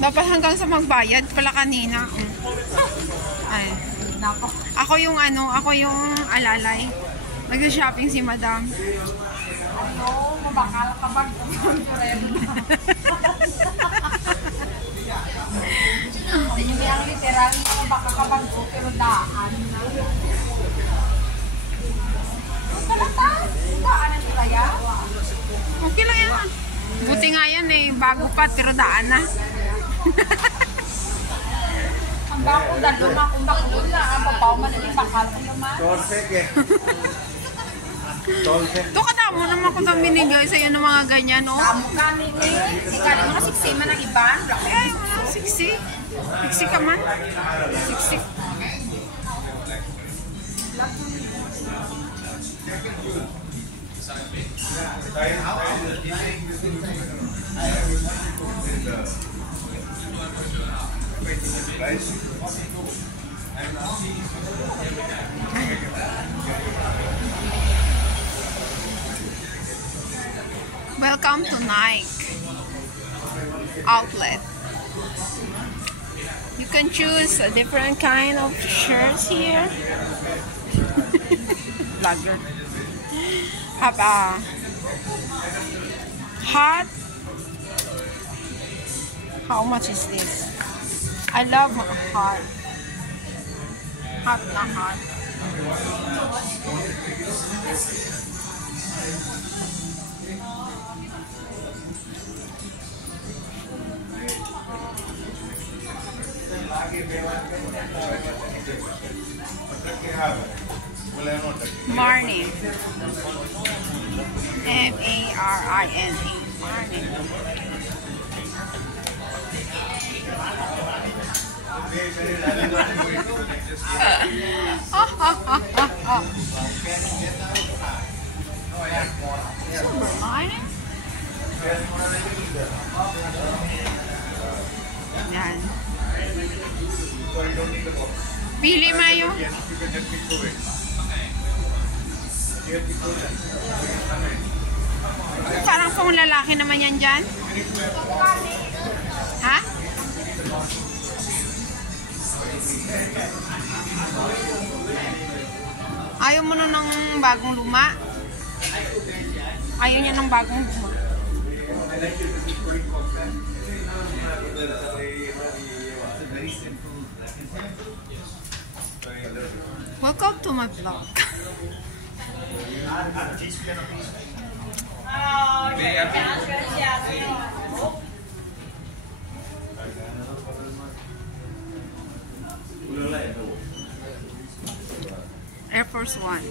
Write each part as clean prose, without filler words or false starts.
Dapat hanggang sa magbayad pala kanina. Ay. Ako yung alalay. Nag-shopping si madam. Ano, mabakal ka ba? Hindi ang literal na mabakal ka ba? Pero daan. Daan ang kaya? Okay lang yan. Buti nga yan eh. Bago pa, pero daan na. Ang bako, dalo na kung bako na. Ang babaw man ang bakal ka naman. Torsek eh. Torsek. Ito katamo naman ko itong binigay sa'yo ng mga ganyan, no? Kamu ka nini. Ikaw mo na siksi man ang iban. Ay, wala. Siksi. Siksi ka man. Siksi. Welcome to Nike outlet. You can choose a different kind of shirts here. Vlogger. Have a hot. How much is this? I love hot. Hot na hot. Marnie. M-A-R-I-N-E. Marnie. Super Marnie. Yan. Pili mayo. Parang pang lalaki naman yan dyan. Ha? Ayaw mo na ng bagong luma? Ayaw niya ng bagong luma. Welcome to my vlog. Air Force One.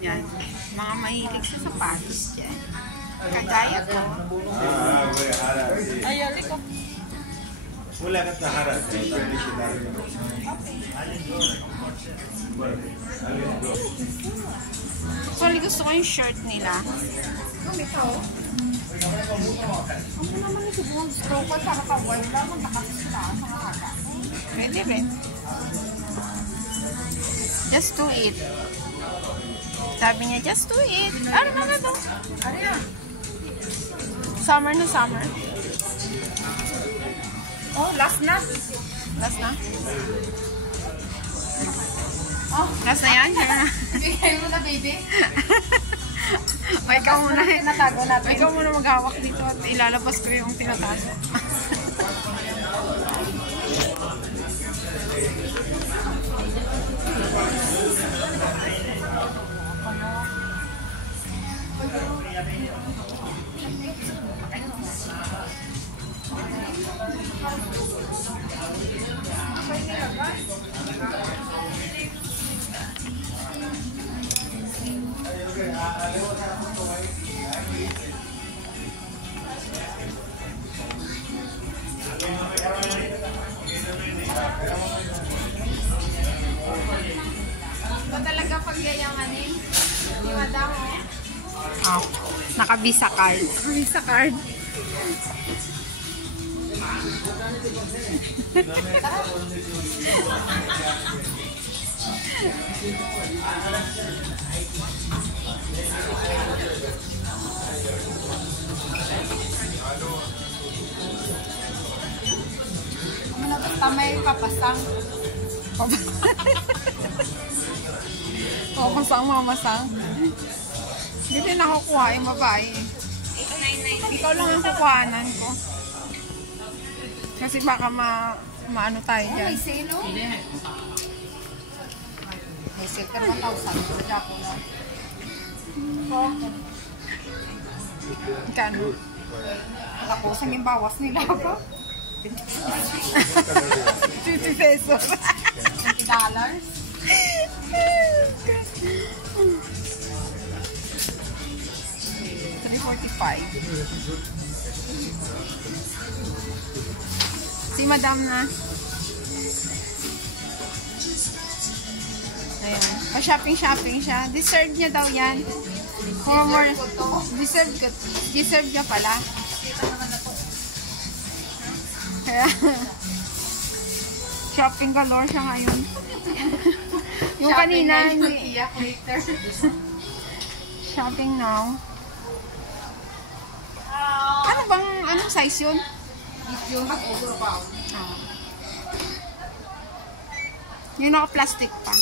Yan. Mga mahilig sa sapatos dyan. Kagaya ko. Ayaw ko. Wala ka sa harap. Actually, gusto ko yung shirt nila. Ano naman yung siguro stroke ko sa nakawal na mo nakasita sa nakaka. Pwede rin. Just do it. Sabi niya, just do it. Ano na to? Ano yan? Summer na summer. Oh, last na. Last na? Oh, Last na yan? bigay mo na, baby. O, ikaw muna. Tinatago natin. Ikaw muna maghawak dito at ilalabas ko yung tinatago. Ba talaga pag yayanganin? Yung madam, oh. Naka-visa card. Visa card. Tamay papasang. Papasang, mamasang. Hindi din nakukuha yung babae. 899. Ikaw lang ang kukuhanan ko. Kasi baka maano tayo Oh, dyan. may sale, no? May sale pero 1,000 sa Japan na. Kano? Tapusan yung bawas nila ako. 50 pesos. $20. Si Madam na. Ayan. Pa-shopping siya. Deserve niya daw yan. More. Deserve niya pala. Kaya, shopping galore siya ngayon. Yung kanina, hindi. Iyak later. Shopping now. Anong size yun? Yung overbound. Oh. Yung naka-plastic pa.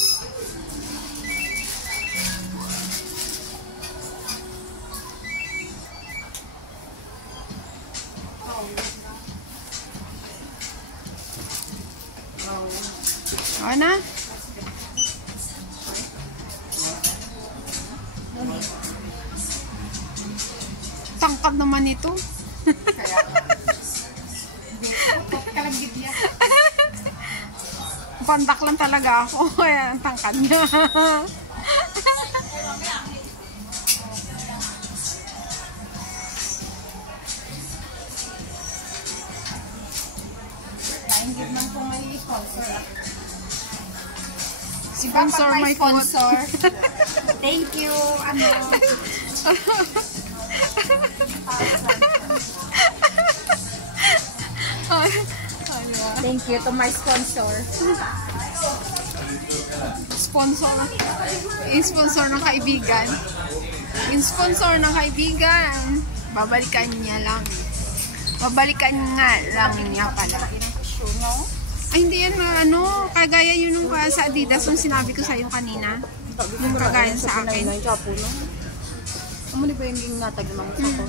O na? Tangkad naman ito. Kalagit niya. Pandak lang talaga ako. Kaya ang tangkad niya. Nainggit man po may sponsor. Sponsor my sponsor. Thank you. Ano? Thank you to my sponsor. Sponsor. In-sponsor ng kaibigan. In-sponsor ng kaibigan. Babalikan niya lang. Babalikan nga lang niya pala. Ay, hindi yan ano, kagaya yun nung sa Adidas yung sinabi ko sa'yo kanina. Yung kagaya sa akin. Amo ni ba yung natag naman sa to?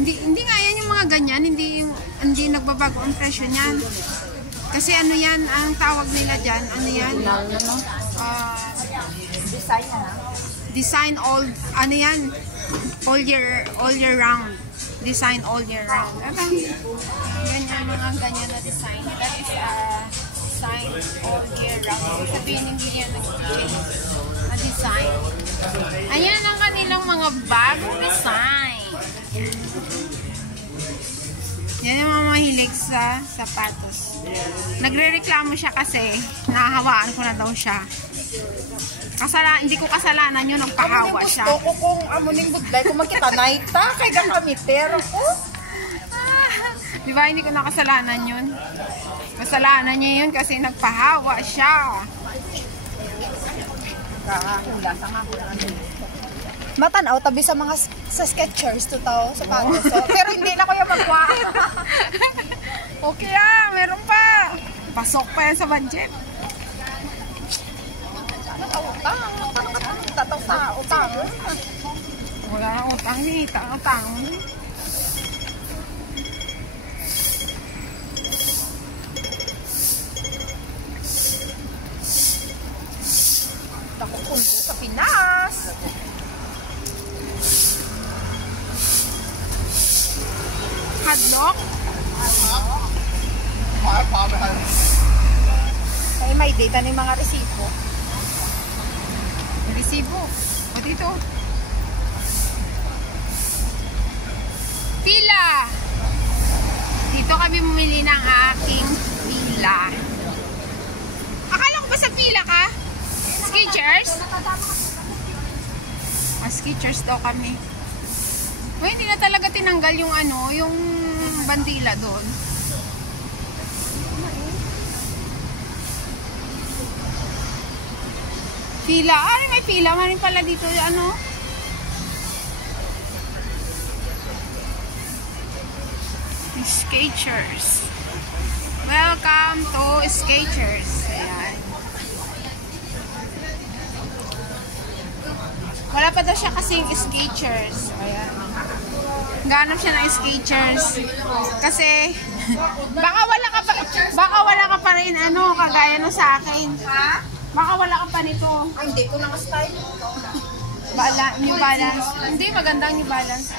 Hindi nga yan yung mga ganyan, hindi nagbabago ang presyo niyan. Kasi ano yan, ang tawag nila dyan, ano yan? Design na. Design ano yan? All year round. Design all year round. Yan yung mga ganyan na design. That is design all year round. Sabihin hindi yan nag-change na design. Ayan ang kanilang mga bagong design. Yan yung mga mahilig sa sapatos. Nagre-reklamo siya kasi nahahawaan ko na daw siya. Hindi ko kasalanan yun, nagpahawa siya. Gusto ko kung amuning budlay, kung magkita naita, kay gakamiter ko. Di ba, hindi ko nakasalanan yun. Kasalanan niya yun kasi nagpahawa siya. Matanaw, tabi sa mga sa Skechers to tao, sapatos. So, pero hindi na ko yung magwa. Okay meron pa. Pasok pa yan sa budget. Utang. Wala na utang, utang. Nakukulo sa Pinas. Hadlock. Ay, may data ng mga resibo. Resibo. O dito. Pila. Dito kami bumili ng aking pila. Akala ko ba sa pila ka? Skechers? Skechers daw kami. O, hindi na talaga tinanggal yung ano, yung bandila doon. Pila. Ay, may pila. Marin pala dito, ano? Skechers. Welcome to Skechers. Ayan. Wala pa daw siya kasing Skechers. Ayan. Ganap siya ng Skechers. Kasi, baka wala ka pa rin ano, kagaya no sa akin. Ha? Baka wala ka pa nito. Ay, hindi ko na style. New Balance. Hindi, magandang New Balance.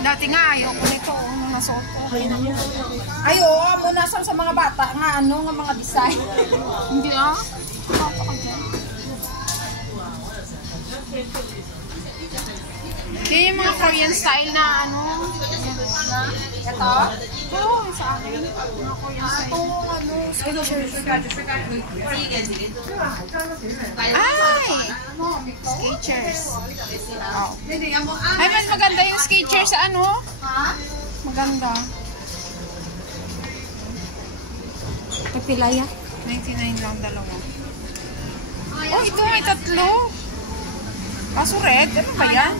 Dati nga, ayoko nito. Mga suot ko. Ay, oo, muna sa mga bata nga, ano, nga mga design. Hindi ah. Papa ka dyan. Yan yung mga Korean style na ano. Ito? Oo, sa akin. Mga Korean style. Oo, ano, Skechers. Ay! Skechers. Oh. Ay, mas maganda yung Skechers sa ano? Ha? Maganda. Kapilaya? 99 lang dalawa. Oh, ito may tatlo. Kaso red. Ano ba yan?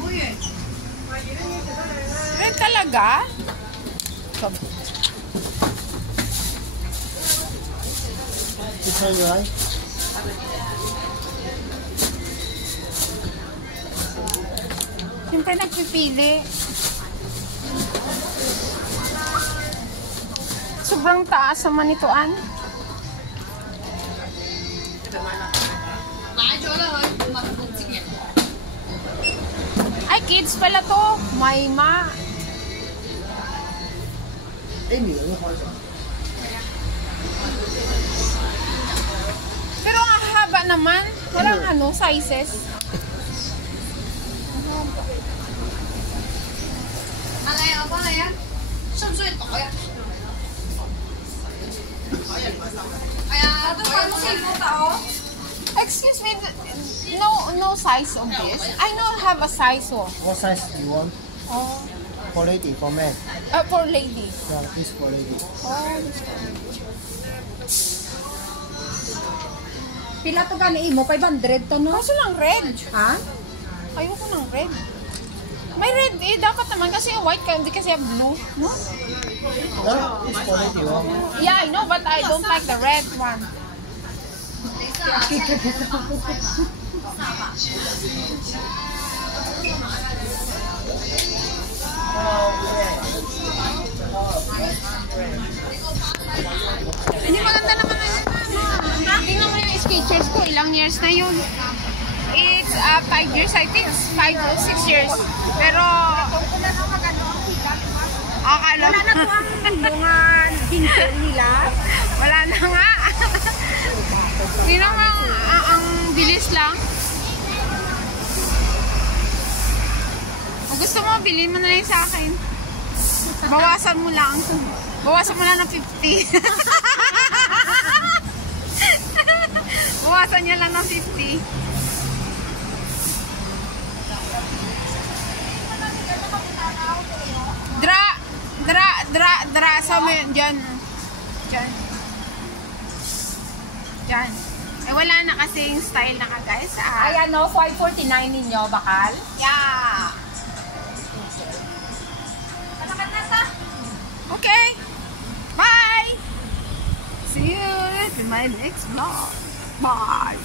Red talaga? Siyempre nagpipili. Sobrang taas naman ito, An. Ay, kids pala to. Mayma. Pero ang haba naman. Walang ano, sizes. Excuse me, no size on this. I don't have a size of. What size do you want? Oh, For lady, for man? for lady. Yeah, this for lady. Pila to gani mo? 500 to, no? Kaso lang red. Ha? Ayoko ng red. May red eh, dapat naman kasi white ka, hindi kasi blue, no? Yeah, this for lady, one. Yeah, I know, but I don't like the red one. Hindi maganda naman na yun. Tingnan mo yung Skechers ko, ilang years na yun. It's 5 years, I think. 5 to 6 years. Pero, akala Wala na to ang mga ginsel nila. wala na nga. Hindi naman, ang bilis lang. Kung gusto mo, bilhin mo na lang sa akin. Bawasan mo lang. Bawasan mo lang ng 50. Bawasan niya lang ng 50. Dra sa may dyan. Dyan. Dyan. Eh, wala na kasing style na guys. Ay, ano, 549 ninyo, bakal? Yeah. Okay. Bye. See you in my next vlog. Bye.